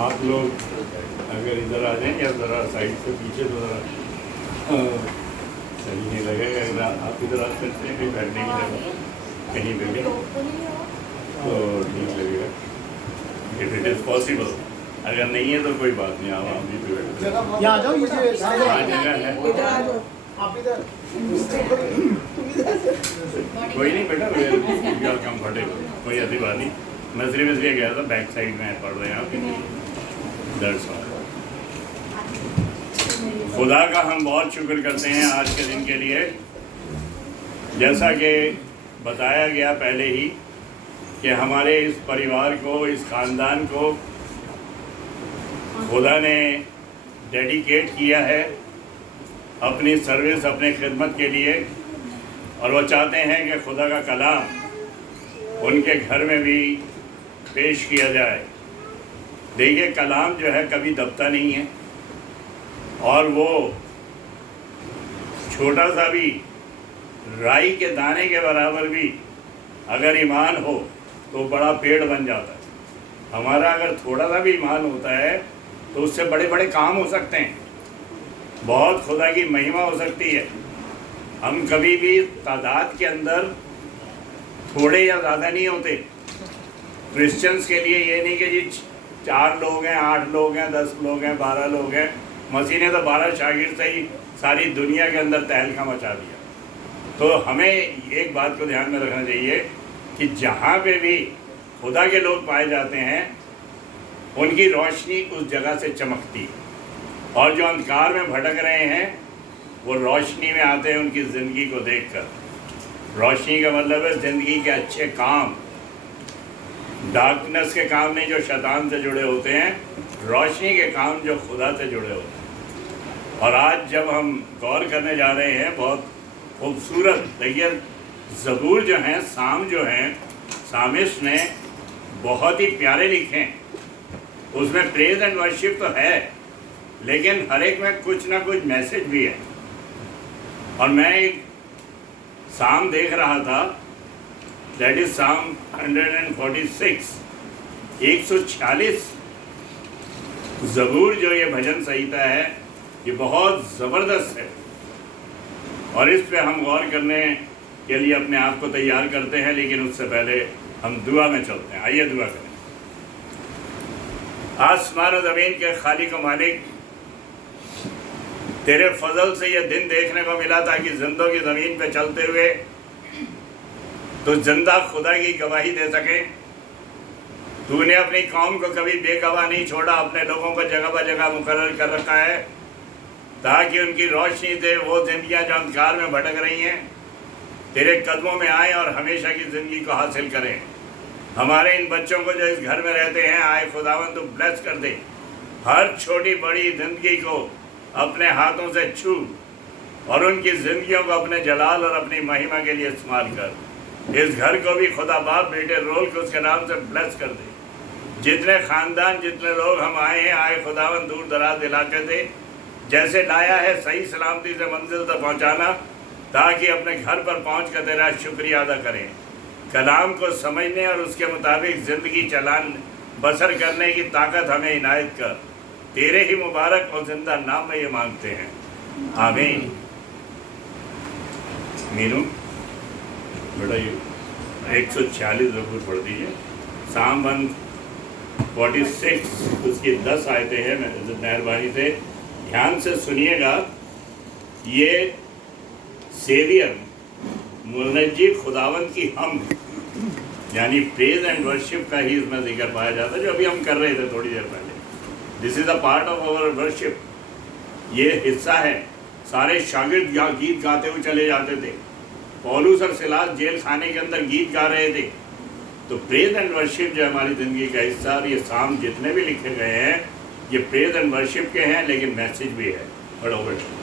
آپ لوگ اگر ادھر آ جائیں یا ذرا سائڈ سے پیچھے تو ذرا صحیح نہیں لگے گا. اگر آپ ادھر آ سکتے ہیں کہیں بیٹھنے کی جگہ کہیں پہ بھی تو ٹھیک لگے گا. If it is possible. اگر نہیں ہے تو کوئی بات نہیں, آپ بھی پہ بیٹھ یہاں آ جاؤ. جگہ ہے کوئی نہیں بیٹا, یو آر کمفرٹیبل, کوئی ایسی بات نہیں. میں صرف اس لیے گیا تھا بیک سائڈ میں پڑھ رہے ہیں آپ. That's all. خدا کا ہم بہت شکر کرتے ہیں آج کے دن کے لیے. جیسا کہ بتایا گیا پہلے ہی کہ ہمارے اس پریوار کو, اس خاندان کو خدا نے ڈیڈیکیٹ کیا ہے اپنی سروس, اپنے خدمت کے لیے, اور وہ چاہتے ہیں کہ خدا کا کلام ان کے گھر میں بھی پیش کیا جائے. دیکھیے کلام جو ہے کبھی دبتا نہیں ہے, اور وہ چھوٹا سا بھی رائی کے دانے کے برابر بھی اگر ایمان ہو تو بڑا پیڑ بن جاتا ہے. ہمارا اگر تھوڑا سا بھی ایمان ہوتا ہے تو اس سے بڑے بڑے کام ہو سکتے ہیں, بہت خدا کی مہما ہو سکتی ہے. ہم کبھی بھی تعداد کے اندر تھوڑے یا زیادہ نہیں ہوتے. کرسچنس کے لیے یہ نہیں کہ جی 4 لوگ ہیں, 8 لوگ ہیں, 10 لوگ ہیں, 12 لوگ ہیں. مسیح نے تو 12 شاگرد سے ہی ساری دنیا کے اندر تہلکہ مچا دیا. تو ہمیں ایک بات کو دھیان میں رکھنا چاہیے کہ جہاں پہ بھی خدا کے لوگ پائے جاتے ہیں ان کی روشنی اس جگہ سے چمکتی, اور جو اندھکار میں بھٹک رہے ہیں وہ روشنی میں آتے ہیں ان کی زندگی کو دیکھ کر. روشنی کا مطلب ہے زندگی کے اچھے کام, ڈارکنس کے کام نہیں جو شیطان سے جڑے ہوتے ہیں, روشنی کے کام جو خدا سے جڑے ہوتے ہیں. اور آج جب ہم غور کرنے جا رہے ہیں بہت خوبصورت, دیکھیے زبور جو ہیں, سام جو ہیں, سامسٹ نے بہت ہی پیارے لکھے ہیں. اس میں پریز اینڈ ورشپ تو ہے لیکن ہر ایک میں کچھ نہ کچھ میسج بھی ہے. اور میں ایک سام دیکھ رہا تھا, دیٹ از سام 146, 146 زبور جو یہ بھجن سہیتا ہے یہ بہت زبردست ہے. اور اس پہ ہم غور کرنے کے لیے اپنے آپ کو تیار کرتے ہیں, لیکن اس سے پہلے ہم دعا میں چلتے ہیں. آئیے دعا کریں. آسمان و زمین کے خالق و مالک, تیرے فضل سے یہ دن دیکھنے کو ملا تھا کہ زندوں کی زمین پہ چلتے ہوئے تو زندہ خدا کی گواہی دے سکیں. تو نے اپنی قوم کو کبھی بے گواہ نہیں چھوڑا, اپنے لوگوں کو جگہ بہ جگہ مقرر کر رکھا ہے تاکہ ان کی روشنی سے وہ زندگیاں جو اندھکار میں بھٹک رہی ہیں تیرے قدموں میں آئیں اور ہمیشہ کی زندگی کو حاصل کریں. ہمارے ان بچوں کو جو اس گھر میں رہتے ہیں, آئے خداوند تو بلیس کر دے. ہر چھوٹی بڑی زندگی کو اپنے ہاتھوں سے چھو اور ان کی زندگیوں کو اپنے جلال اور اپنی مہما کے لیے استعمال کر. اس گھر کو بھی خدا باپ بیٹے رول کو اس کے نام سے بلیس کر دے. جتنے خاندان جتنے لوگ ہم آئے ہیں, آئے خداوند دور دراز علاقے سے جیسے لایا ہے صحیح سلامتی سے منزل تک پہنچانا تاکہ اپنے گھر پر پہنچ کر تیرا شکریہ ادا کریں. کلام کو سمجھنے اور اس کے مطابق زندگی چلان بسر کرنے کی طاقت ہمیں عنایت کر. تیرے ہی مبارک اور زندہ نام میں یہ مانگتے ہیں, آمین. مینو بیٹا یہ 146 زبور پڑھ دیجیے. سام 146 اس کی 10 آیتیں ہیں. مہربانی سے دھیان سے سنیے گا. یہ سیویئر منجی خداوند کی ہم یعنی پریز اینڈ ورشپ کا ہی اس میں ذکر پایا جاتا ہے جو ابھی ہم کر رہے تھے تھوڑی دیر پہلے. This is a part of our worship. یہ حصہ ہے. سارے شاگرد گیت گاتے ہوئے چلے جاتے تھے. پولس اور سلاس جیل خانے کے اندر گیت گا رہے تھے. تو پریز اینڈ ورشپ جو ہماری زندگی کا حصہ, اور یہ سام جتنے بھی لکھے گئے ہیں یہ پریز اینڈ ورشپ کے ہیں لیکن میسج بھی ہے. پڑھو بیٹا.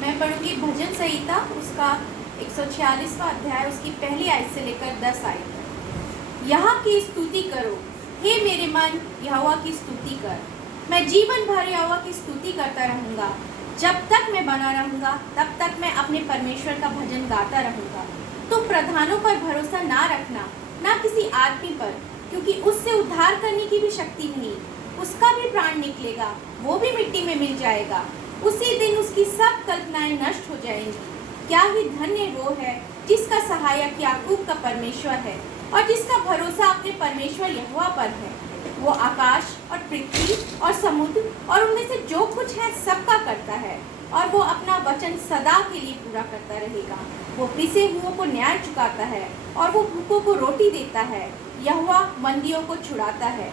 میں پڑھوں گی بھجن سہیتا اس کا 146واں ادھیائے, اس کی پہلی آیت سے لے کر 10 آیت تک. یہاں کی ستوتی کرو, ہے میرے من یہوہ کی ستوتی کر. میں جیون بھر یہوہ کی ستوتی کرتا رہوں گا. जब तक मैं बना रहूँगा तब तक मैं अपने परमेश्वर का भजन गाता रहूँगा। तुम प्रधानों पर भरोसा ना रखना, ना किसी आदमी पर, क्योंकि उससे उद्धार करने की भी शक्ति नहीं। उसका भी प्राण निकलेगा, वो भी मिट्टी में मिल जाएगा। उसी दिन उसकी सब कल्पनाएं नष्ट हो जाएंगी। क्या ही धन्य वो है जिसका सहायक याकूब का परमेश्वर है और जिसका भरोसा अपने परमेश्वर यहोवा पर है। वो आकाश और पृथ्वी और समुद्र और उनमें से जो कुछ है सबका करता है, और वो अपना वचन सदा के लिए पूरा करता रहेगा। वो पिसे हुओं को न्याय चुकाता है और वो भूखों को रोटी देता है। यहोवा मंदियों को छुड़ाता है।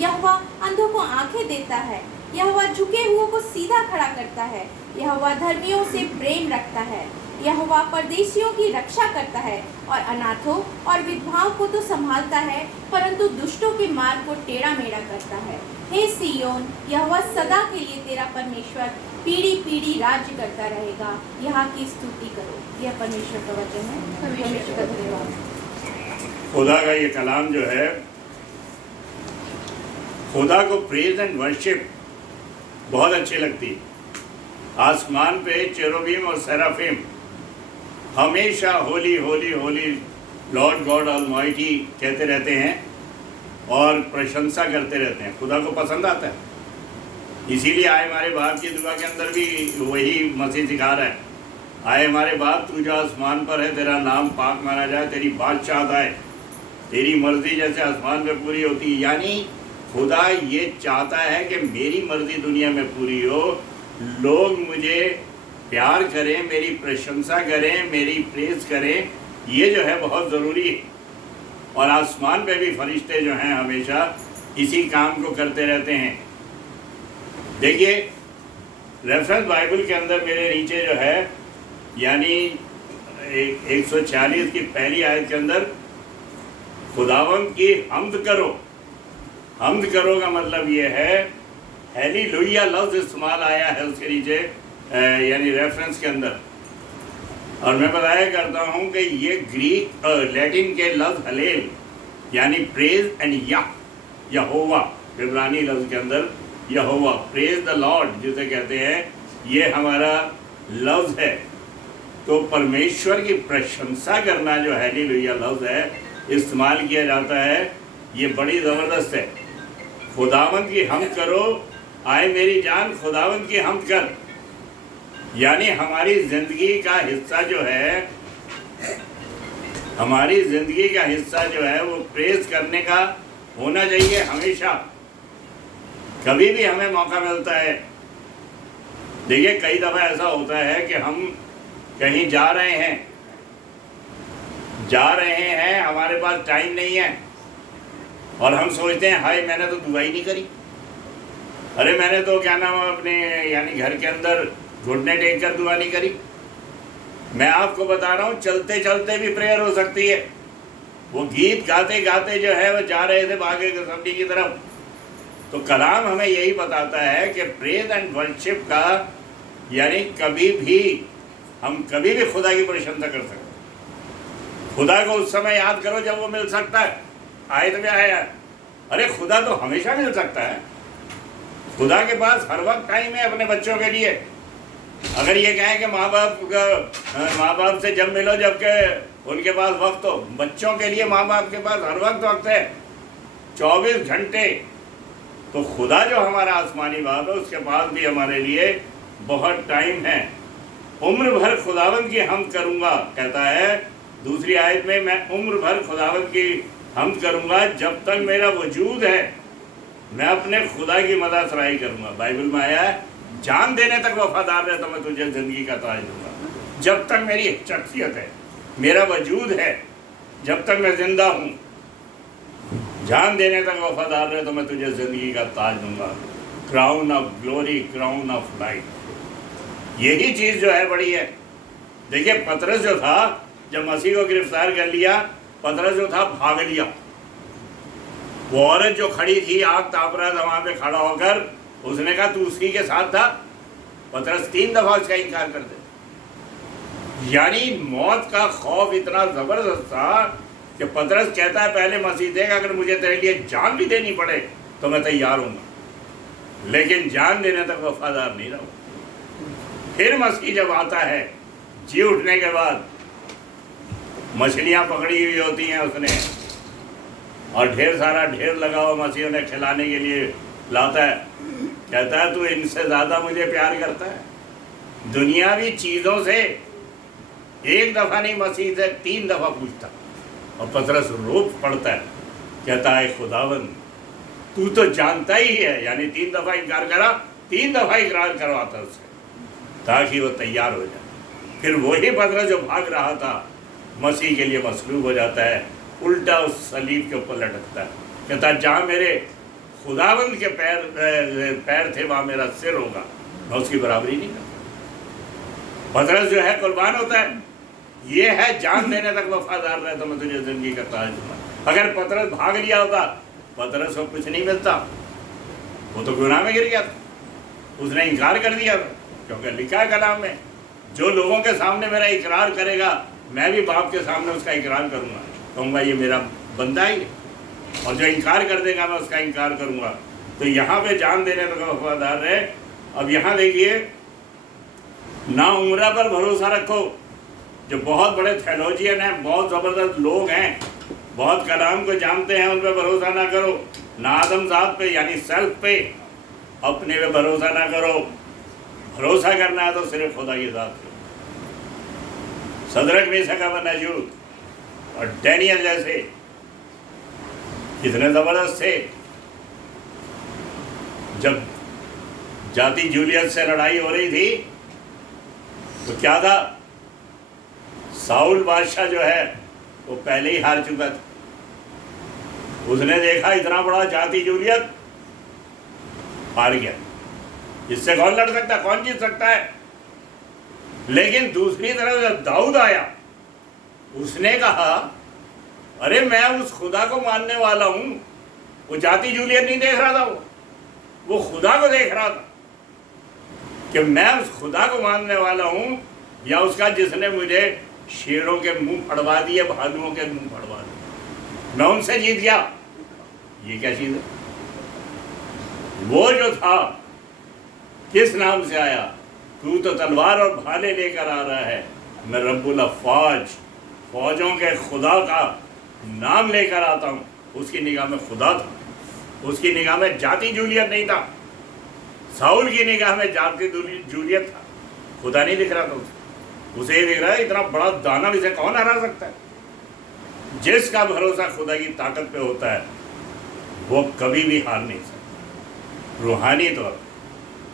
यहोवा अंधों को आंखें देता है। यहोवा झुके हुओं को सीधा खड़ा करता है। यहोवा धर्मियों से प्रेम रखता है। यहोवा परदेशियों की रक्षा करता है और अनाथों और विधवाओं को तो संभालता है, परंतु दुष्टों के मार्ग को टेढ़ा मेढ़ा करता है। हे सिय्योन, यहोवा सदा के लिए तेरा परमेश्वर पीढ़ी पीढ़ी राज्य करता रहेगा। यहाँ की स्तुति करो। यह परमेश्वर का वचन है। परमेश्वर का धन्यवाद। खुदा का ये कलाम जो है, खुदा को प्रेज एंड वर्शिप बहुत अच्छी लगती। आसमान पे चेरोबीम और सेराफिम हमेशा Holi Holi Holi Lord God almighty कहते रहते हैं और प्रशंसा करते रहते हैं। खुदा को पसंद आता है। इसीलिए आए हमारे बाप की दुआ के अंदर भी वही मसीह सिखा रहा है, आए हमारे बाप तू जो आसमान पर है, तेरा नाम पाक माना जाए, तेरी बादशाहत आए, तेरी मर्जी जैसे आसमान में पूरी होती है। यानी खुदा ये चाहता है कि मेरी मर्जी दुनिया में पूरी हो, लोग मुझे प्यार करें, मेरी प्रशंसा करें, मेरी प्रेज करें। ये जो है बहुत ज़रूरी है। और आसमान पे भी फरिश्ते जो हैं हमेशा इसी काम को करते रहते हैं। देखिए रेफरेंस बाइबल के अंदर मेरे नीचे जो है, यानी 146 की पहली आयत के अंदर खुदावंद की हम्द करो। हम्द करो का मतलब ये है, हालेलुया लफ्ज़ इस्तेमाल आया है उसके नीचे, यानी रेफरेंस के अंदर। और मैं बताया करता हूँ कि ये ग्रीक लैटिन के लफ्ज़ हलेल यानी प्रेज एंड यहोवा, इब्रानी लफ्ज़ के अंदर यहोवा, प्रेज द लॉर्ड जिसे कहते हैं, ये हमारा लफ्ज़ है। तो परमेश्वर की प्रशंसा करना जो हालेलुया लफ्ज़ है इस्तेमाल किया जाता है, ये बड़ी ज़बरदस्त है। खुदावंद की हम्द करो, आए मेरी जान खुदावंद की हम्द कर। यानी हमारी ज़िंदगी का हिस्सा जो है, हमारी ज़िंदगी का हिस्सा जो है वो प्रेज करने का होना चाहिए हमेशा। कभी भी हमें मौका मिलता है। देखिए कई दफ़ा ऐसा होता है कि हम कहीं जा रहे हैं, हमारे पास टाइम नहीं है और हम सोचते हैं हाय मैंने तो दुआ ही नहीं करी, अरे मैंने तो क्या नाम अपने यानी घर के अंदर घुटने टेक कर दुआ नहीं करी। मैं आपको बता रहा हूँ चलते चलते भी प्रेयर हो सकती है। वो गीत गाते गाते जो है वो जा रहे थे भागे सब्जी की तरफ। तो कलाम हमें यही बताता है कि प्रेज एंड वर्शिप का यानी हम कभी भी खुदा की प्रशंसा कर सकते हैं। खुदा को उस समय याद करो जब वो मिल सकता है। आयत में आया, अरे खुदा तो हमेशा मिल सकता है। खुदा के पास हर वक्त टाइम है अपने बच्चों के लिए। अगर ये कहें कि माँ बाप से जब मिलो जबकि उनके पास वक्त हो, बच्चों के लिए माँ बाप के पास हर वक्त है, 24 घंटे। तो खुदा जो हमारा आसमानी बाप है उसके पास भी हमारे लिए बहुत टाइम है। उम्र भर खुदावंद की हम्द करूँगा, कहता है दूसरी आयत में, मैं उम्र भर खुदावंद की हम्द करूँगा जब तक मेरा वजूद है, मैं अपने खुदा की मदद सराही करूँगा। बाइबल में आया है जान देने तक वफादार रहे तो मैं तुझे ज़िंदगी का ताज दूँगा। जब तक मेरी शख्सियत है, मेरा वजूद है, जब तक मैं ज़िंदा हूँ, जान देने तक वफादार रहे तो मैं तुझे ज़िंदगी का ताज दूँगा। Crown of glory, crown of life. यही चीज़ जो है बड़ी है। देखिए पतरस जो था, जब मसीह को गिरफ्तार कर लिया, पतरस जो था भाग लिया। वो औरत जो खड़ी थी आग ताप रहा था वहाँ पे खड़ा होकर, उसने कहा तू उसी के साथ था। पतरस 3 दफ़ा उसका इनकार कर दे। यानी मौत का खौफ इतना ज़बरदस्त था कि पतरस कहता है पहले मसीह देगा, अगर मुझे तेरे लिए जान भी देनी पड़े तो मैं तैयार हूँगा, लेकिन जान देने तक वफादार नहीं रहूँ। फिर मसीह जब आता है जी उठने के बाद, मछलियां पकड़ी हुई होती हैं उसने, और ढेर सारा ढेर लगा हुआ मसीह उन्हें खिलाने के लिए लाता है। कहता है तू इनसे ज़्यादा मुझे प्यार करता है। दुनियावी चीज़ों से एक दफ़ा नहीं, मसीह से 3 दफ़ा पूछता, और पतरस रो पड़ता है, कहता है खुदावंद तू तो जानता ही है, यानी 3 दफ़ा इनकार करा, 3 दफ़ा इकरार करवाता उससे ताकि वो तैयार हो जाए। फिर वही पतरस जो भाग रहा था मसीह के लिए मसलूब हो जाता है, उल्टा उस सलीब के ऊपर लटकता है, कहता है जहाँ मेरे खुदावंद के पैर थे वहाँ मेरा सिर होगा, मैं उसकी बराबरी नहीं करता। पतरस जो है कुर्बान होता है, ये है जान देने तक वफादार रहे तो मैं तुझे जिंदगी का ताज दूंगा। अगर पतरस भाग लिया होता, पतरस को कुछ नहीं मिलता, वो तो गुनाह में गिर गया था, उसने इनकार कर दिया था। क्योंकि लिखा है कलाम में, जो लोगों के सामने मेरा इकरार करेगा मैं भी बाप के सामने उसका इकरार करूंगा, कहूँगा ये मेरा बंदा ही है, और जो इनकार कर देगा मैं उसका इनकार करूंगा। तो यहाँ पे जान देने तक वफादार रहे। अब यहाँ देखिए, ना उम्र पर भरोसा रखो, जो बहुत बड़े थेलोजियन हैं, बहुत ज़बरदस्त लोग हैं, बहुत कलाम को जानते हैं, उन पर भरोसा ना करो। ना आदम ज़ात पे यानी सेल्फ पे, अपने पे भरोसा ना करो। भरोसा करना है तो सिर्फ खुदा की ज़ात पे। सदरक मेशक अबेदनगो और डैनियल जैसे कितने ज़बरदस्त थे। जब जाति जूलियत से लड़ाई हो रही थी तो क्या था, साउल बादशाह जो है वो पहले ही हार चुका था। उसने देखा इतना बड़ा जाति जूलियत हार गया, इससे कौन लड़ सकता, कौन जीत सकता है। लेकिन दूसरी तरफ जब दाऊद आया, उसने कहा अरे मैं उस खुदा को मानने वाला हूं। वो जाति जूलियत नहीं देख रहा था, वो खुदा को देख रहा था कि मैं उस खुदा को मानने वाला हूं, या उसका जिसने मुझे शेरों के मुंह फड़वा दिए, भालुओं के मुंह फड़वा दिए, मैं उनसे जीत गया। ये क्या चीज है। वो जो था किस नाम से आया, तू तो तलवार और भाले लेकर आ रहा है, मैं रब्बुल अफ़वाज, फौजों के खुदा का नाम लेकर आता हूँ। उसकी निगाह में खुदा था, उसकी निगाह में जाति जूलियत नहीं था। साउल की निगाह में जाति जूलियत था, खुदा नहीं दिख रहा था उसे ये दिख रहा है इतना बड़ा दानव, इसे कौन हरा सकता है। जिसका भरोसा खुदा की ताकत पे होता है वो कभी भी हार नहीं सकता। रूहानी तौर पर,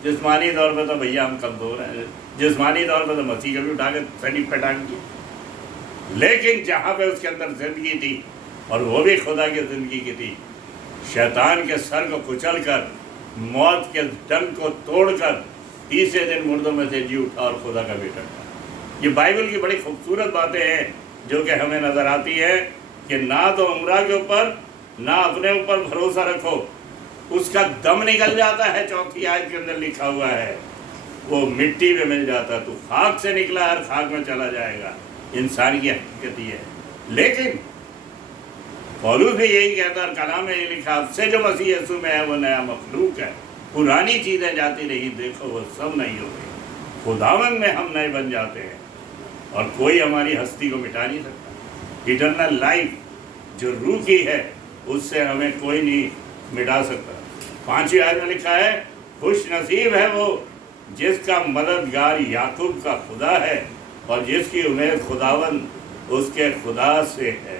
जिस्मानी तौर पर तो भैया हम कमज़ोर हैं, जिस्मानी तौर पर तो मसीह कभी उठा के सलीब पे टांग दिया, लेकिन जहाँ पे उसके अंदर जिंदगी थी, और वो भी खुदा की ज़िंदगी की थी, शैतान के सर को कुचल कर, मौत के डंक को तोड़कर तीसरे दिन मुर्दों में से जी उठा और खुदा का बेटा था। ये बाइबल की बड़ी खूबसूरत बातें हैं जो कि हमें नज़र आती है कि ना तो उम्र के ऊपर ना अपने ऊपर भरोसा रखो, उसका दम निकल जाता है। चौथी आयत के अंदर लिखा हुआ है वो मिट्टी में मिल जाता, तो खाक से निकला हर खाक में चला जाएगा। इंसान की हकीकत ये है। लेकिन पौलुस भी यही कहता है, कलाम में ये लिखा, अब से जो मसीह यीशु में है वो नया मखलूक है, पुरानी चीज़ें जाती रही, देखो वो सब नहीं हो गई, खुदावंद में हम नए बन जाते हैं, और कोई हमारी हस्ती को मिटा नहीं सकता। इटरनल लाइफ जो रूह की है उससे हमें कोई नहीं मिटा सकता। 5वीं आयत में लिखा है, खुश नसीब है वो जिसका मददगार याकूब का खुदा है और जिसकी उम्मीद खुदावंद उसके खुदा से है।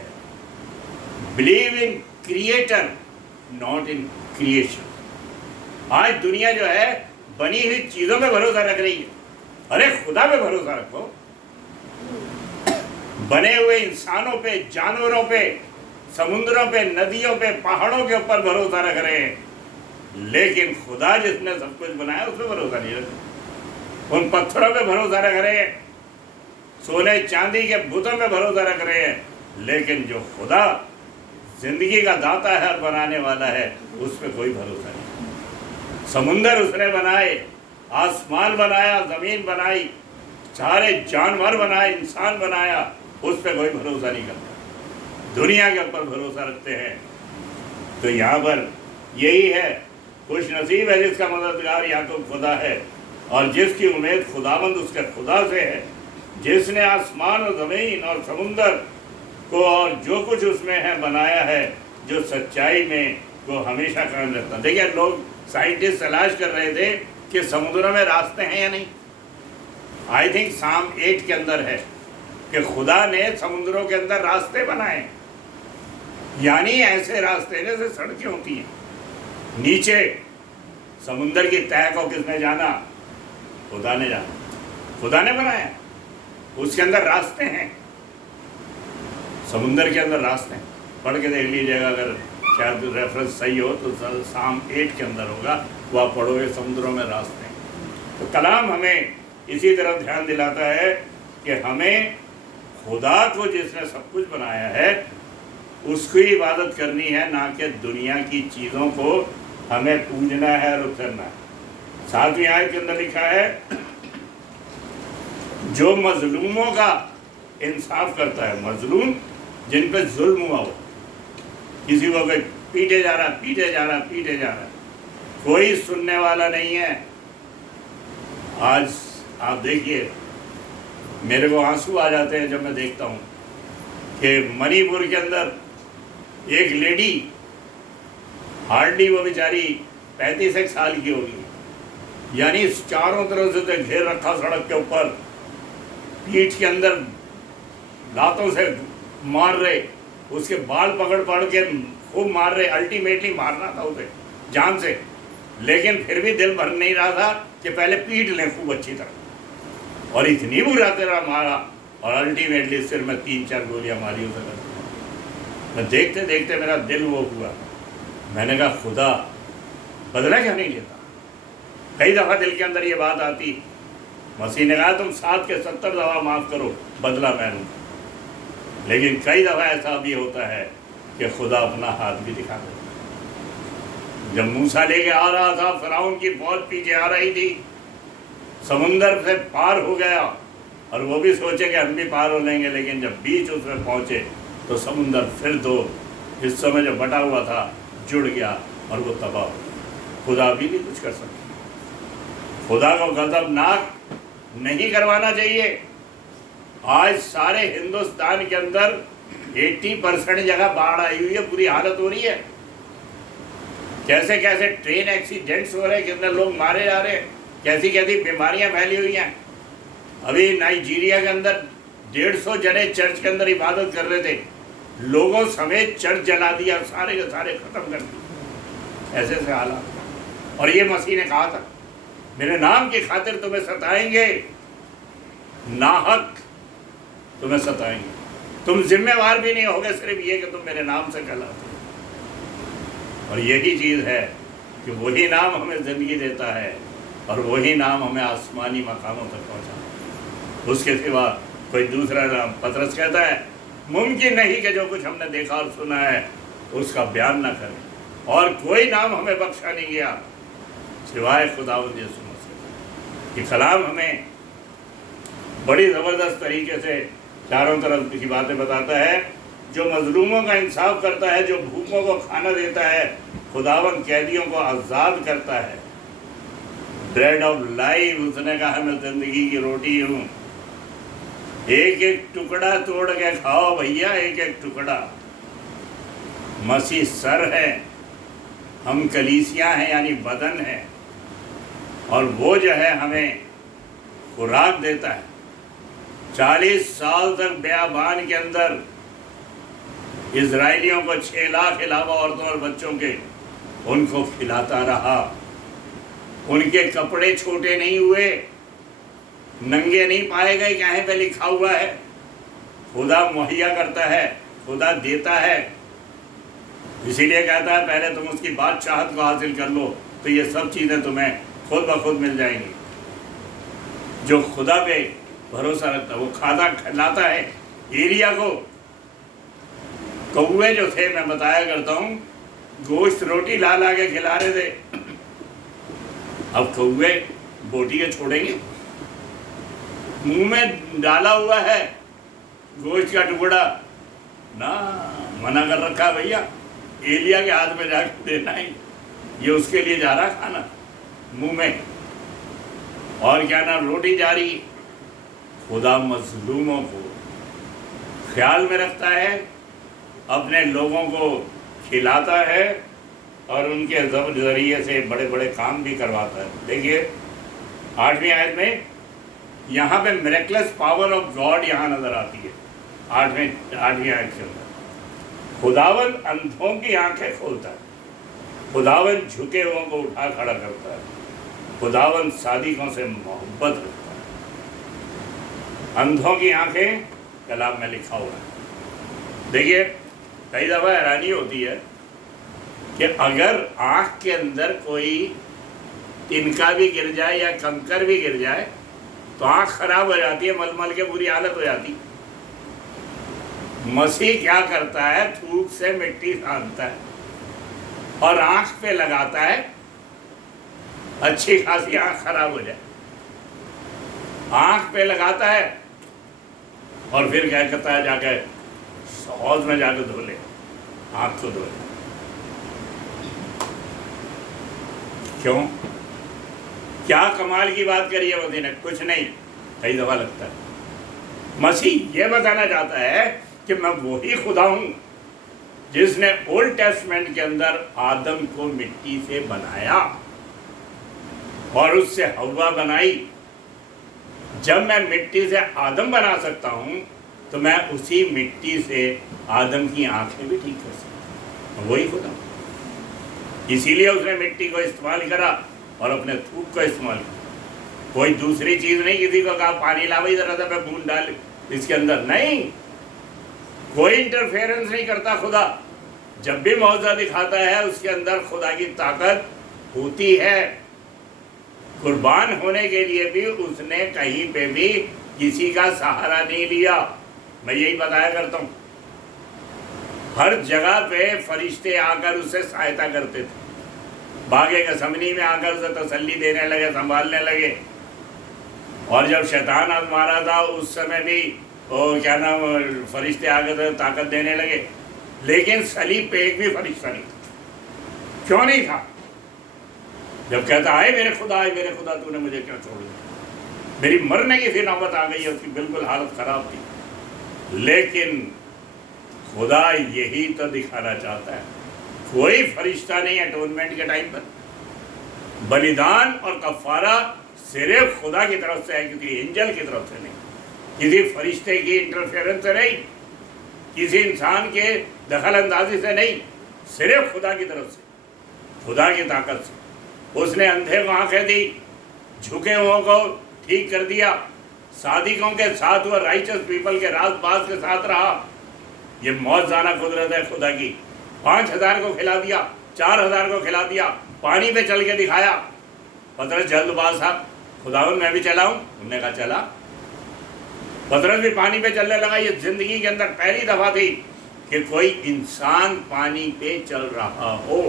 Believe in creator not in creation. आज दुनिया जो है बनी हुई चीज़ों पे भरोसा रख रही है, अरे खुदा पे भरोसा रखो। बने हुए इंसानों पे, जानवरों पे, समुद्रों पे, नदियों पे, पहाड़ों के ऊपर भरोसा रख रहे हैं, लेकिन खुदा जिसने सब कुछ बनाया उस पर भरोसा नहीं रखते। उन पत्थरों पे भरोसा रख रहे हैं, सोने चांदी के बुतों पे भरोसा रख रहे हैं, लेकिन जो खुदा जिंदगी का दाता है और बनाने वाला है उस पर कोई भरोसा नहीं। समुंदर उसने बनाए, आसमान बनाया, ज़मीन बनाई, सारे जानवर बनाए, इंसान बनाया, उस पर कोई भरोसा नहीं करता। दुनिया के ऊपर भरोसा रखते हैं। तो यहाँ पर यही है, खुश नसीब है जिसका मददगार याकूब खुदा है اور جس کی امید خداوند اس کے خدا سے ہے، جس نے آسمان اور زمین اور سمندر کو اور جو کچھ اس میں ہے بنایا ہے، جو سچائی میں وہ ہمیشہ قائم رہتا ہے۔ دیکھیں لوگ سائنٹسٹ تلاش کر رہے تھے کہ سمندروں میں راستے ہیں یا نہیں۔ آئی تھنک سام 8 کے اندر ہے کہ خدا نے سمندروں کے اندر راستے بنائے، یعنی ایسے راستے جیسے سڑکیں ہوتی ہیں۔ نیچے سمندر کی تہہ کو کس نے جانا؟ خدا نے جانا، خدا نے بنایا، اس کے اندر راستے ہیں، سمندر کے اندر راستے ہیں۔ پڑھ کے دیکھ لیجیے گا، اگر شاید ریفرنس صحیح ہو تو سام 8 کے اندر ہوگا، وہ آپ پڑھو گے، سمندروں میں راستے ہیں۔ تو کلام ہمیں اسی طرح دھیان دلاتا ہے کہ ہمیں خدا کو جس نے سب کچھ بنایا ہے اس کی عبادت کرنی ہے، نہ کہ دنیا کی چیزوں کو ہمیں پوجنا ہے اور اترنا ہے۔ 7ویں آیت کے اندر لکھا ہے جو مظلوموں کا انصاف کرتا ہے، مظلوم جن پہ ظلم ہوا ہو، کسی کو کوئی پیٹے جا رہا پیٹے جا رہا پیٹے جا رہا، کوئی سننے والا نہیں ہے۔ آج آپ دیکھیے، میرے کو آنسو آ جاتے ہیں جب میں دیکھتا ہوں کہ منی پور کے اندر ایک لیڈی، ہارڈلی وہ بیچاری 35 سال کی ہوگی، یعنی چاروں طرف سے گھیر رکھا سڑک کے اوپر، پیٹھ کے اندر لاتوں سے مار رہے، اس کے بال پکڑ پکڑ کے خوب مار رہے، الٹیمیٹلی مارنا تھا اسے جان سے، لیکن پھر بھی دل بھر نہیں رہا تھا کہ پہلے پیٹ لیں خوب اچھی طرح، اور اتنی برا طرح مارا، اور الٹیمیٹلی صرف میں 3-4 گولیاں ماری اسے کر۔ میں دیکھتے دیکھتے میرا دل وہ ہوا، میں نے کہا خدا بدلہ کیا نہیں لیتا؟ کئی دفعہ دل کے اندر یہ بات آتی، مسیح نے کہا تم 7 کے 70 دفعہ معاف کرو، بدلہ میں لوں۔ لیکن کئی دفعہ ایسا بھی ہوتا ہے کہ خدا اپنا ہاتھ بھی دکھا دیتا ہے۔ جب موسیٰ لے کے آ رہا تھا، فرعون کی فوج پیچھے آ رہی تھی، سمندر سے پار ہو گیا، اور وہ بھی سوچے کہ ہم بھی پار ہو لیں گے، لیکن جب بیچ اس میں پہنچے تو سمندر پھر 2 حصوں میں جو بٹا ہوا تھا جڑ گیا اور وہ تباہ ہو گیا۔ خدا بھی کچھ کر سکتا، خدا کو غضبناک نہیں کروانا چاہیے۔ آج سارے ہندوستان کے اندر 80% جگہ باڑھ آئی ہوئی ہے، بری حالت ہو رہی ہے، کیسے کیسے ٹرین ایکسیڈنٹس ہو رہے ہیں، کتنے لوگ مارے جا رہے ہیں، کیسی کیسی بیماریاں پھیلی ہوئی ہیں۔ ابھی نائجیریا کے اندر 150 جنے چرچ کے اندر عبادت کر رہے تھے، لوگوں سمیت چرچ جلا دیا، سارے کے سارے ختم کر دیے، ایسے ایسے حالات۔ اور یہ مسیح نے کہا تھا میرے نام کی خاطر تمہیں ستائیں گے، ناحق تمہیں ستائیں گے، تم ذمہ وار بھی نہیں ہوگے، صرف یہ کہ تم میرے نام سے کہلاتے ہو۔ اور یہی چیز ہے کہ وہی نام ہمیں زندگی دیتا ہے، اور وہی نام ہمیں آسمانی مقاموں تک پہنچاتا ہے، اس کے سوا کوئی دوسرا نام۔ پطرس کہتا ہے ممکن نہیں کہ جو کچھ ہم نے دیکھا اور سنا ہے اس کا بیان نہ کریں، اور کوئی نام ہمیں بخشا نہیں گیا سوائے خداوند یسوع مسیح۔ یہ کلام ہمیں بڑی زبردست طریقے سے چاروں طرف کی باتیں بتاتا ہے۔ جو مظلوموں کا انصاف کرتا ہے، جو بھوکوں کو کھانا دیتا ہے، خداوند قیدیوں کو آزاد کرتا ہے۔ بریڈ آف لائف، اس نے کہا میں زندگی کی روٹی ہوں، ایک ایک ٹکڑا توڑ کے کھاؤ بھیا، ایک ایک ٹکڑا۔ مسیح سر ہے، ہم کلیسیاں ہیں یعنی بدن ہے، اور وہ جو ہے ہمیں خوراک دیتا ہے۔ 40 سال تک بیابان کے اندر اسرائیلیوں کو 6 لاکھ علاوہ عورتوں اور بچوں کے ان کو کھلاتا رہا، ان کے کپڑے چھوٹے نہیں ہوئے، ننگے نہیں پائے گئے، کہیں پہ لکھا ہوا ہے خدا مہیا کرتا ہے، خدا دیتا ہے، اسی لیے کہتا ہے پہلے تم اس کی بادشاہت کو حاصل کر لو تو یہ سب چیزیں تمہیں خود بخود مل جائیں گی۔ جو خدا پہ بھروسہ رکھتا ہے وہ کھلاتا ہے۔ ایلیا کو کوے جو تھے، میں بتایا کرتا ہوں، گوشت روٹی لا لا کے کھلا رہے تھے، اب کوے بوٹی کے چھوڑیں گے؟ منہ میں ڈالا ہوا ہے گوشت کا ٹکڑا، نہ منع کر رکھا ہے بھیا، ایلیا کے ہاتھ میں جا کے دینا ہی، یہ اس کے لیے جا رہا کھانا منہ میں۔ اور کیا نام روٹی جاری. خدا مظلوموں کو خیال میں رکھتا ہے, اپنے لوگوں کو کھلاتا ہے اور ان کے ذریعے سے بڑے بڑے کام بھی کرواتا ہے. دیکھیے 8ویں آیت میں یہاں پہ میریکلس پاور آف گاڈ یہاں نظر آتی ہے. 8ویں آیت کے اندر خداوند اندھوں کی آنکھیں کھولتا ہے, خداوند جھکے ہوئوں کو اٹھا کھڑا کرتا ہے, خداوند صادقوں سے محبت رکھتا ہے. اندھوں کی آنکھیں کلام میں لکھا ہوا ہے. دیکھیے کئی دفعہ حیرانی ہوتی ہے کہ اگر آنکھ کے اندر کوئی تنکا بھی گر جائے یا کنکر بھی گر جائے تو آنکھ خراب ہو جاتی ہے, مل مل کے بری حالت ہو جاتی. مسیح کیا کرتا ہے, تھوک سے مٹی سانتا ہے اور آنکھ پہ لگاتا ہے, اچھی خاصی آنکھ خراب ہو جائے, آنکھ پہ لگاتا ہے اور پھر کیا کرتا ہے, جا کے حوض میں جا کے دھو لے, آنکھ کو دھو لے. کیوں؟ کیا کمال کی بات کری ہے مسیح نے؟ کچھ نہیں. کئی دفعہ لگتا ہے مسیح یہ بتانا چاہتا ہے کہ میں وہی خدا ہوں جس نے اولڈ ٹیسٹمنٹ کے اندر آدم کو مٹی سے بنایا اور اس سے حوا بنائی. جب میں مٹی سے آدم بنا سکتا ہوں تو میں اسی مٹی سے آدم کی آنکھیں بھی ٹھیک کر سکتا ہوں. وہی خدا. اسی لیے اس نے مٹی کو استعمال کرا اور اپنے تھوک کو استعمال کرا. کوئی دوسری چیز نہیں. کسی کو کہا پانی لا بھائی ذرا سا میں بوند ڈال اس کے اندر, نہیں. کوئی انٹرفیئرنس نہیں کرتا خدا. جب بھی معجزہ دکھاتا ہے اس کے اندر خدا کی طاقت ہوتی ہے. قربان ہونے کے لیے بھی اس نے کہیں پہ بھی کسی کا سہارا نہیں لیا. میں یہی بتایا کرتا ہوں, ہر جگہ پہ فرشتے آ کر اسے سہایتا کرتے تھے. باغ گثمنی میں آ کر اسے تسلی دینے لگے, سنبھالنے لگے. اور جب شیطان آزما رہا تھا اس سمے بھی کیا نام فرشتے آ کر طاقت دینے لگے. لیکن صلیب پہ ایک بھی فرشتہ نہیں تھا. کیوں نہیں تھا؟ جب کہتا آئے میرے خدا تو نے مجھے کیوں چھوڑ دیا, میری مرنے کی پھر نوبت آ گئی ہے. اس کی بالکل حالت خراب تھی. لیکن خدا یہی تو دکھانا چاہتا ہے, کوئی فرشتہ نہیں اٹونمنٹ کے ٹائم پر. بلیدان اور کفارہ صرف خدا کی طرف سے ہے, کسی اینجل کی طرف سے نہیں, کسی فرشتے کی انٹرفیئرنس سے نہیں, کسی انسان کے دخل اندازی سے نہیں, صرف خدا کی طرف سے, خدا کی طاقت سے. اس نے اندھے کو آنکھیں دی, جھکے ہوئوں کو ٹھیک کر دیا, صادقوں کے ساتھ ہوا, رائچس پیپل کے راز باز کے ساتھ رہا. یہ موجزانہ قدرت ہے خدا کی. 5000 کو کھلا دیا, 4000 کو کھلا دیا, پانی پہ چل کے دکھایا. پطرس جلد باز صاحب, خداوند میں بھی چلا ہوں. انہوں نے کہا چلا. پطرس بھی پانی پہ چلنے لگا. یہ زندگی کے اندر پہلی دفعہ تھی کہ کوئی انسان پانی پہ چل رہا ہو.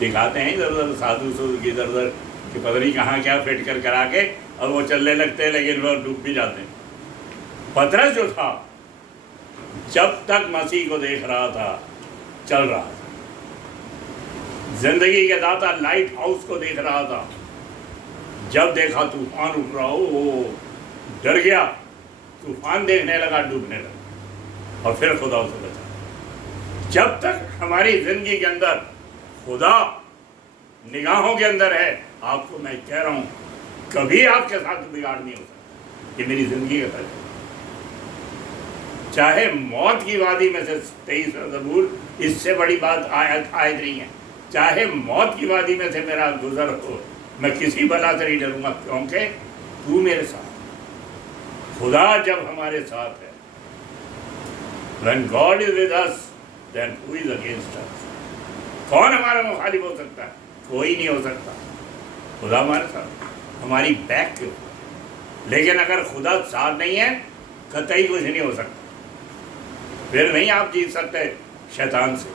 دکھاتے ہیں ادھر ادھر سادھو کی ادھر ادھر کہ پتہ نہیں کہاں کیا فٹ کر کرا کے اور وہ چلنے لگتے ہیں, لیکن وہ ڈوب بھی جاتے ہیں. پطرس جو تھا جب تک مسیح کو دیکھ رہا تھا چل رہا تھا. زندگی کے داتا لائٹ ہاؤس کو دیکھ رہا تھا. جب دیکھا طوفان اٹھ رہا ہو وہ ڈر گیا, طوفان دیکھنے لگا, ڈوبنے لگا, اور پھر خدا اسے بچا. جب تک ہماری زندگی کے اندر خدا نگاہوں کے اندر ہے, آپ کو میں کہہ رہا ہوں کبھی آپ کے ساتھ بگاڑ نہیں ہو سکتا. یہ میری زندگی کا طریقہ. چاہے موت کی وادی میں سے 23 زبور اس سے بڑی بات آیت نہیں ہے. چاہے موت کی وادی میں سے میرا گزر ہو, میں کسی بلا سے نہیں ڈروں گا, کیونکہ تو میرے ساتھ. خدا جب ہمارے ساتھ ہے, when God is with us, then who is against us? کون ہمارا مخالف ہو سکتا ہے؟ کوئی نہیں ہو سکتا. خدا ہمارے ساتھ, ہماری بیک کے اوپر. لیکن اگر خدا ساتھ نہیں ہے قطعی کچھ نہیں ہو سکتا. پھر نہیں آپ جیت سکتے شیطان سے,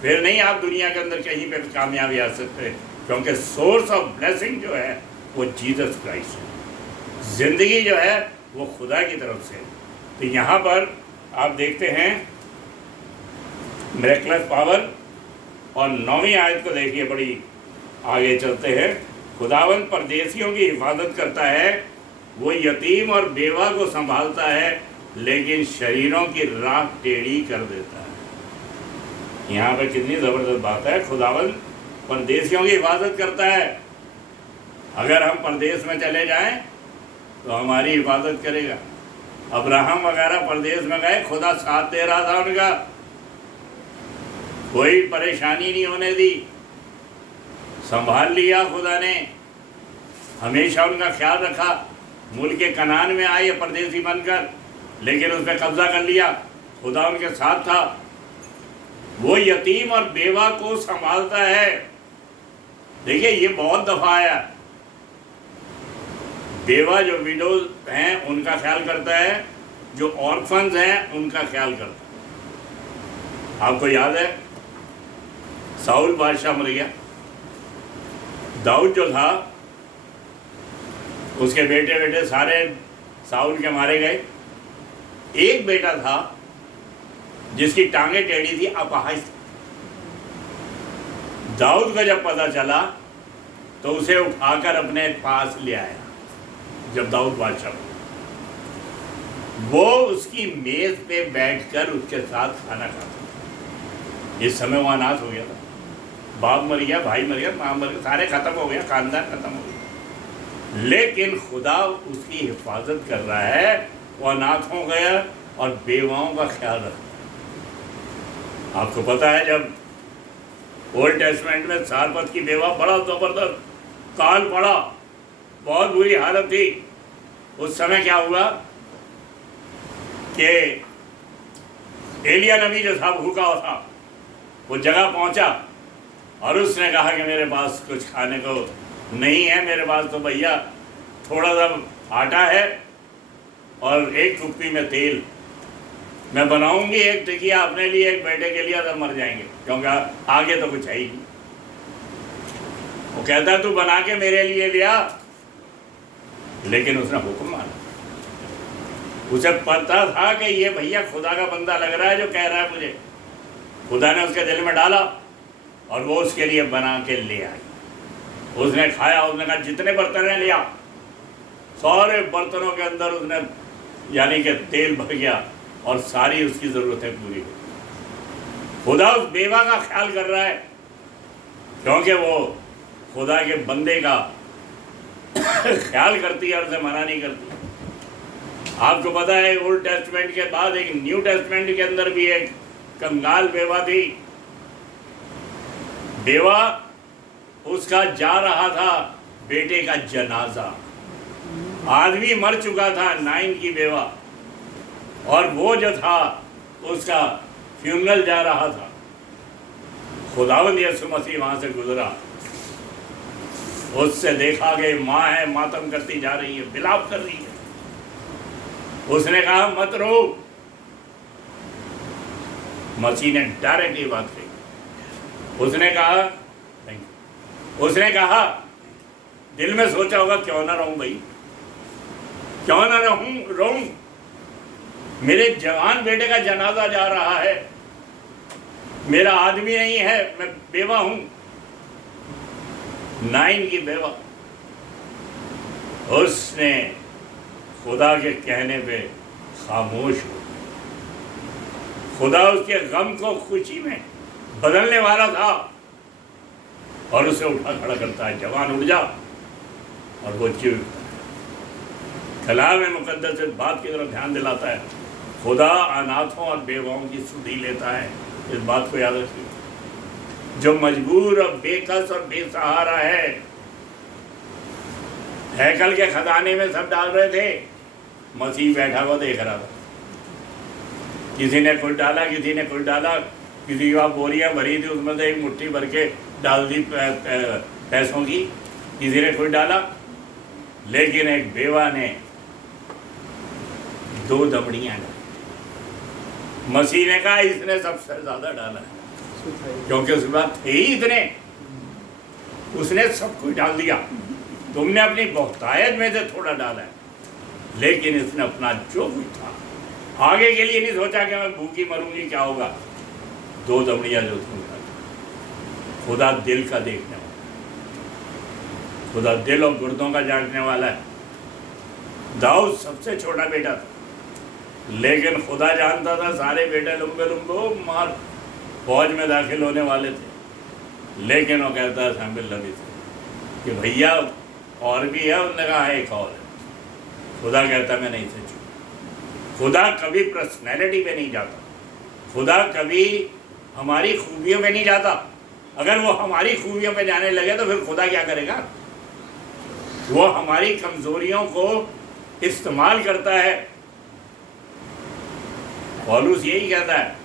پھر نہیں آپ دنیا کے اندر کہیں پہ کامیابی آ سکتے, کیونکہ سورس آف بلیسنگ جو ہے وہ جیسس کرائسٹ ہے. زندگی جو ہے وہ خدا کی طرف سے. تو یہاں پر آپ دیکھتے ہیں میریکلس پاور, اور 9ویں آیت کو دیکھیے, بڑی آگے چلتے ہیں. खुदावन परदेशियों की हिफाजत करता है, वो यतीम और बेवा को संभालता है, लेकिन शरीरों की राह टेढ़ी कर देता है। यहाँ पे कितनी ज़बरदस्त बात है। खुदावन परदेशियों की हिफाजत करता है। अगर हम परदेश में चले जाएं तो हमारी हिफाजत करेगा। अब्राहम वगैरह परदेश में गए, खुदा साथ दे रहा था उनका, कोई परेशानी नहीं होने दी, संभाल लिया खुदा ने, हमेशा उनका ख्याल रखा। मुल्क के कनान में आए परदेसी बनकर, लेकिन उस पर कब्जा कर लिया, खुदा उनके साथ था। वो यतीम और बेवा को संभालता है। देखिए ये बहुत दफा आया, बेवा जो विडोज हैं उनका ख्याल करता है, जो ऑर्फन्स हैं उनका ख्याल करता है। आपको याद है साउल बादशाह मर गया, दाऊद जो था उसके बेटे बेटे सारे साउल के मारे गए। एक बेटा था जिसकी टांगे टेढ़ी थी, अपाहिज। दाऊद का जब पता चला तो उसे उठाकर अपने पास ले आया। जब दाऊद बादशाह, वो उसकी मेज पे बैठकर उसके साथ खाना खाता था। इस समय वो अनाथ हो गया था, बाप मर गया, भाई मर गया, माँ मर गया, सारे खत्म हो गया, खानदान खत्म हो गया, लेकिन खुदा उसकी हिफाजत कर रहा है। वो अनाथ हो गया और बेवाओं का ख्याल रखता है। आपको पता है जब ओल्ड टेस्टमेंट में सारपत की बेवा, बड़ा जबरदस्त काल पड़ा, बहुत बुरी हालत थी। उस समय क्या हुआ कि एलिया नबी जो था भूखा हुआ था, वो जगह पहुंचा और उसने कहा कि मेरे पास कुछ खाने को नहीं है, मेरे पास तो भैया थोड़ा सा आटा है और एक कुप्पी में तेल, मैं बनाऊंगी एक टिकिया अपने लिए, एक बेटे के लिए, अगर मर जाएंगे, क्योंकि आगे तो कुछ है ही नहीं। वो कहता तू बना के मेरे लिए लिया, लेकिन उसने हुक्म माना। उसे पता था कि ये भैया खुदा का बंदा लग रहा है जो कह रहा है मुझे। खुदा ने उसके दिल में डाला और वो उसके लिए बना के ले आई। उसने खाया, उसने कहा जितने बर्तन है लिया, सारे बर्तनों के अंदर उसने यानी कि तेल भर गया और सारी उसकी ज़रूरतें पूरी हो। खुदा उस बेवा का ख्याल कर रहा है, क्योंकि वो खुदा के बंदे का ख्याल करती है और उसे मना नहीं करती। आपको पता है ओल्ड टेस्टमेंट के बाद एक न्यू टेस्टमेंट के अंदर भी एक कंगाल बेवा थी। बेवा, उसका जा रहा था बेटे का जनाजा, आदमी मर चुका था, नाइन की बेवा, और वो जो था उसका फ्यूनरल जा रहा था। खुदावंद यीशु मसीह वहां से गुजरा, उससे देखा कि माँ है, मातम करती जा रही है, विलाप कर रही है। उसने कहा मत रो। मसीह ने डायरेक्ट ये बात कही। उसने कहा दिल में सोचा होगा क्यों ना रहूं भाई, क्यों ना रहूं, मेरे जवान बेटे का जनाजा जा रहा है, मेरा आदमी नहीं है, मैं बेवा हूं, नाइन की बेवा। उसने खुदा के कहने पे खामोश हो। खुदा उसके गम को खुशी में बदलने वाला था और उसे उठा खड़ा करता है, जवान उठ जा, और वो चिढ़। कलाम मुकद्दस इस बात की तरफ ध्यान दिलाता है, खुदा अनाथों और बेवाओं की सुधि लेता है। इस बात को याद रखिए। जो मजबूर और बेकस और बेसहारा है, हैकल के खजाने में सब डाल रहे थे, मसीह बैठा हुआ देख रहा था। किसी ने कुछ डाला, किसी ने कुछ डाला, किसी की वहाँ बोरियाँ भरी थी, उसमें से एक मुट्ठी भर के डाल दी पैसों की, किसी ने कुछ डाला, लेकिन एक बेवा ने 2 दमड़ियाँ डाली। मसीह ने कहा इसने सबसे ज़्यादा डाला है, क्योंकि उसके बाद थे ही इतने, उसने सब कुछ डाल दिया। तुमने अपनी बहुतायत में से थोड़ा डाला है, लेकिन इसने अपना जो भी था आगे के लिए नहीं सोचा कि मैं भूखी मरूंगी, क्या होगा। 2 दमड़ियाँ जो थी, खुदा दिल का देखने वाला। खुदा दिल और गुर्दों का जानने वाला है। दाऊद सबसे छोटा बेटा था, लेकिन खुदा जानता था सारे बेटे लंबे लंबे मार फौज में दाखिल होने वाले थे, लेकिन वो कहता है शामिल नबी से कि भैया और भी है। उन्होंने कहा है एक और है। खुदा कहता मैं नहीं से चूक। खुदा कभी पर्सनैलिटी पे नहीं जाता, खुदा कभी हमारी खूबियों पे नहीं जाता। अगर वो हमारी खूबियों पे जाने लगे तो फिर खुदा क्या करेगा? वो हमारी कमजोरियों को इस्तेमाल करता है। पौलुस यही कहता है,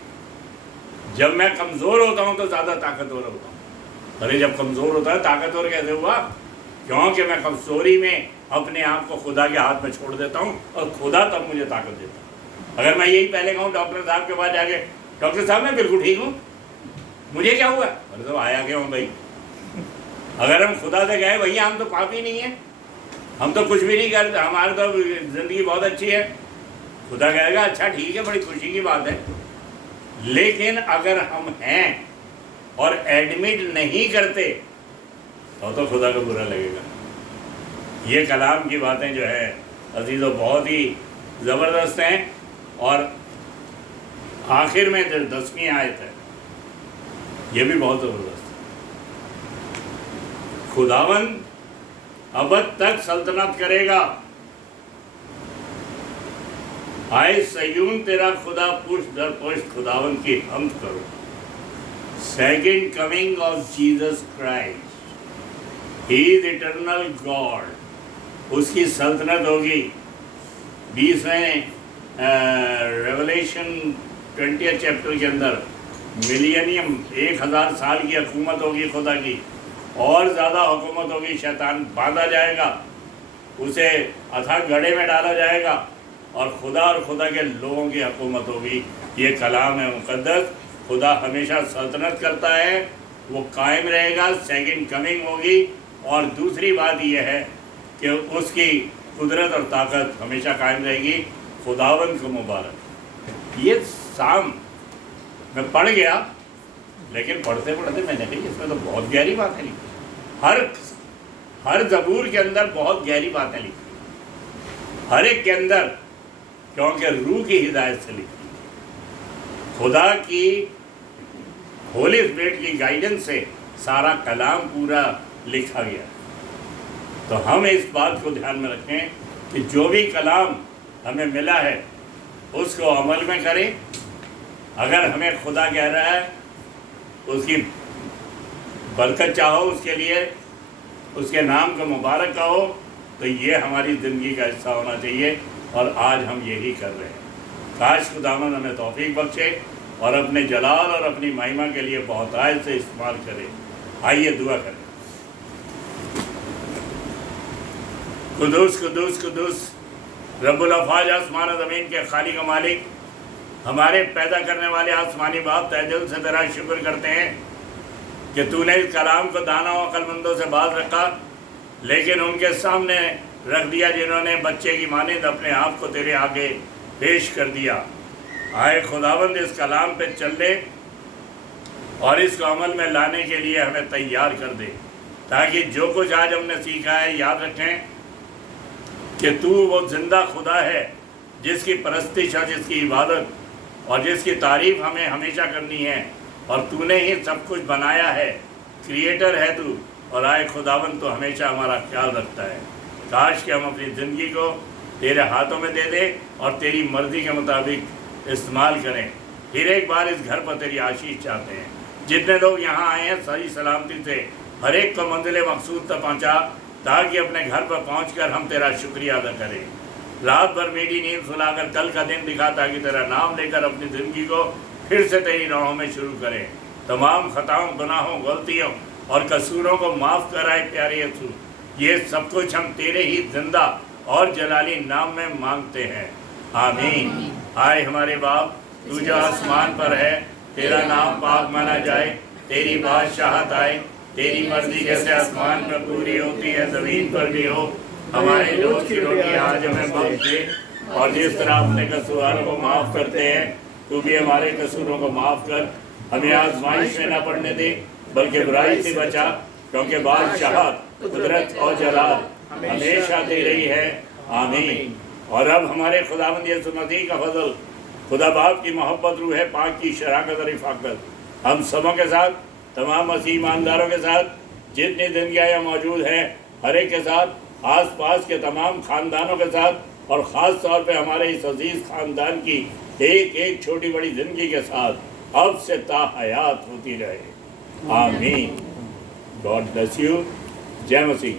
जब मैं कमजोर होता हूं तो ज्यादा ताकतवर होता हूं। अरे जब कमजोर होता है ताकतवर कैसे हुआ? क्योंकि मैं कमजोरी में अपने आप को खुदा के हाथ में छोड़ देता हूं और खुदा तब मुझे ताकत देता है। अगर मैं यही पहले कहूँ डॉक्टर साहब के पास जाके, डॉक्टर साहब मैं बिल्कुल ठीक हूँ, मुझे क्या हुआ? अरे तो आया क्यों भाई? अगर हम खुदा से कहे भैया हम तो पापी नहीं है, हम तो कुछ भी नहीं करते, हमारी तो जिंदगी बहुत अच्छी है, खुदा कहेगा अच्छा ठीक है, बड़ी खुशी की बात है। लेकिन अगर हम हैं और एडमिट नहीं करते तो खुदा को बुरा लगेगा। ये कलाम की बातें जो है अजीज़ों बहुत ही ज़बरदस्त हैं। और आखिर में जो 10वीं आयत है ये भी बहुत ज़बरदस्त है। खुदावंद अबद तक सल्तनत करेगा, आए सयून तेरा खुदा पुष्ट दर पुष्ट खुदावंद की हमद करो। Second coming of Jesus Christ, he is eternal God, उसकी सल्तनत होगी। 20वें रेवलेशन 20 चैप्टर के अंदर मिलियनियम 1000 साल की हुकूमत होगी खुदा की, और ज़्यादा हुकूमत होगी। शैतान बांधा जाएगा, उसे अथाह गड्ढे में डाला जाएगा और खुदा के लोगों की हुकूमत होगी। ये कलाम है मुक़द्दस। खुदा हमेशा सल्तनत करता है, वो कायम रहेगा, सेकंड कमिंग होगी। और दूसरी बात यह है कि उसकी कुदरत और ताकत हमेशा कायम रहेगी। खुदावंद को मुबारक। ये शाम मैं पढ़ गया, लेकिन पढ़ते पढ़ते मैंने कही इसमें तो बहुत गहरी बातें लिखी। हर ज़बूर के अंदर बहुत गहरी बातें लिखी, हर एक के अंदर, क्योंकि रूह की हिदायत से लिखी। खुदा की होली स्पिरिट की गाइडेंस से सारा कलाम पूरा लिखा गया। तो हम इस बात को ध्यान में रखें कि जो भी कलाम हमें मिला है उसको अमल में करें। अगर हमें खुदा कह रहा है उसकी बरकत चाहो, उसके लिए उसके नाम को मुबारक कहो, तो ये हमारी ज़िंदगी का हिस्सा होना चाहिए। और आज हम यही कर रहे हैं। काश खुदावंद हमें तौफीक बख्शे और अपने जलाल और अपनी महिमा के लिए बहुतायत से इस्तेमाल करें। आइए दुआ करें। कुदूस कुदूस कुदूस रब्बुल अफ़ाज, आसमान और ज़मीन के खालिक व मालिक, हमारे पैदा करने वाले आसमानी बाप, तहे दिल से तेरा शुक्र करते हैं कि तूने इस कलाम को दाना और अक्लमंदों से बात रखा, लेकिन उनके सामने रख दिया जिन्होंने बच्चे की मानिंद अपने आप को तेरे आगे पेश कर दिया। आए खुदावंद इस कलाम पे चल ले और इसको अमल में लाने के लिए हमें तैयार कर दे, ताकि जो कुछ आज हमने सीखा है याद रखें कि तू वो जिंदा खुदा है जिसकी परस्तिश और जिसकी इबादत और जिसकी तारीफ़ हमें हमेशा करनी है। और तूने ही सब कुछ बनाया है, क्रिएटर है तू। और आए खुदावंद तो हमेशा हमारा ख्याल रखता है। काश कि हम अपनी ज़िंदगी को तेरे हाथों में दे दें और तेरी मर्ज़ी के मुताबिक इस्तेमाल करें। फिर एक बार इस घर पर तेरी आशीष चाहते हैं। जितने लोग यहाँ आए हैं सही सलामती से हर एक को मंजिल मकसूद तक पहुँचा, ताकि अपने घर पर पहुँचकर हम तेरा शुक्रिया अदा करें। रात भर मेरी नींद सुलाकर कल का दिन दिखा, ताकि तेरा नाम लेकर अपनी ज़िंदगी को फिर से तेरी राहों में शुरू करें। तमाम खताओं, गुनाहों, गलतियों और कसूरों को माफ़ कराए प्यारे यीशु। ये सब कुछ हम तेरे ही जिंदा और जलाली नाम में मांगते हैं, आमीन। आए हमारे बाप, तू जो आसमान पर है, तेरा नाम पाक माना जाए, तेरी बादशाहत आए, तेरी मर्जी जैसे आसमान पर पूरी होती है ज़मीन पर भी हो। हमारे रोज़ की रोटी आज हमें बख्श दे, और जिस तरह अपने कसूरों को माफ़ करते हैं, तू भी हमारे कसूरों को माफ़ कर। हमें आज़माइश में न पड़ने दे, बल्कि बुराई से बचा, क्योंकि बादशाहत قدرت اور جلال ہمیشہ تیری ہے، آمین۔ اور اب ہمارے خداوند یسوع مسیح کا فضل، خدا باپ کی محبت، روح پاک کی شراکت اور رفاقت ہم سبوں کے ساتھ، تمام مسیح ایمانداروں کے ساتھ، جتنی دنیا یا موجود ہیں ہر ایک کے ساتھ، آس پاس کے تمام خاندانوں کے ساتھ، اور خاص طور پہ ہمارے اس عزیز خاندان کی ایک ایک چھوٹی بڑی زندگی کے ساتھ اب سے تا حیات ہوتی رہے، آمین۔ God bless you. جے مسیح۔